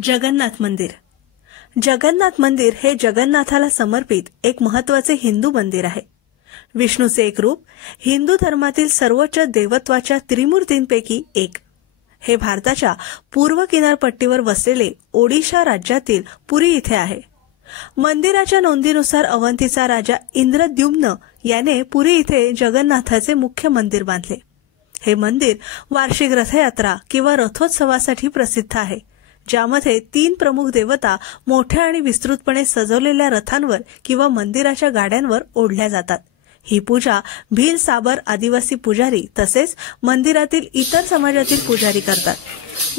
जगन्नाथ मंदिर. जगन्नाथ मंदिर हे जगन्नाथाला समर्पित एक महत्त्वाचे हिंदू मंदिर आहे. विष्णूचे एक रूप, हिंदू धर्मातील सर्वोच्च देवत्वाच्या त्रिमूर्तींपैकी एक. हे भारताच्या पूर्व किनारपट्टीवर वसलेले ओडिशा राज्यातील पुरी इथे आहे. मंदिराच्या नोंदीनुसार अवंतीचा राजा इंद्रद्युम्न याने पुरी इथे जगन्नाथाचे मुख्य मंदिर बांधले. हे मंदिर वार्षिक रथयात्रा किंवा रथोत्सवासाठी प्रसिद्ध आहे, ज्यामध्ये 3 प्रमुख देवता मोठ्या आणि विस्तृतपणे सजवलेल्या रथांवर किंवा मंदिराच्या गाड्यांवर ओढल्या जातात. ही पूजा भील साबर आदिवासी पुजारी तसेच मंदिरातील इतर समाजातील पुजारी करतात.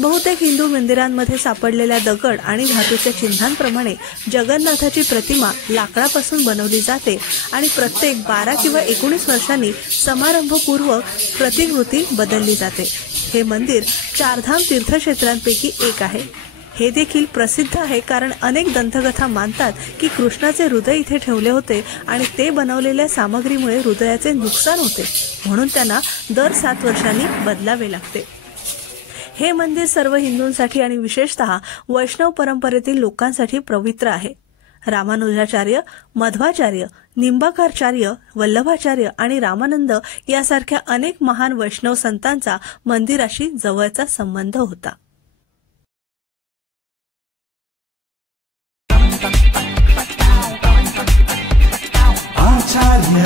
बहुतेक हिंदू मंदिरांमध्ये सापडलेल्या दगड आणि धातूच्या चिन्हांप्रमाणे जगन्नाथाची प्रतिमा लाकडापासून बनवली जाते आणि प्रत्येक 12 किंवा 19 वर्षांनी समारंभपूर्वक प्रतिकृती बदलली जाते. हे मंदिर चारधाम तीर्थक्षेत्रांपैकी एक आहे. हे देखील प्रसिद्ध आहे कारण अनेक दंतकथा मानतात की कृष्णाचे हृदय इथे ठेवले होते आणि ते बनवलेल्या सामग्रीमुळे हृदयाचे नुकसान होते, म्हणून त्यांना दर 7 वर्षांनी बदलावे लागते. हे मंदिर सर्व हिंदूंसाठी आणि विशेषतः वैष्णव परंपरेतील लोकांसाठी पवित्र आहे. रामानुजाचार्य, मध्वाचार्य, निंबाकारचार्य, वल्लभाचार्य आणि रामानंद यासारख्या अनेक महान वैष्णव संतांचा मंदिराशी जवळचा संबंध होता. आचार्य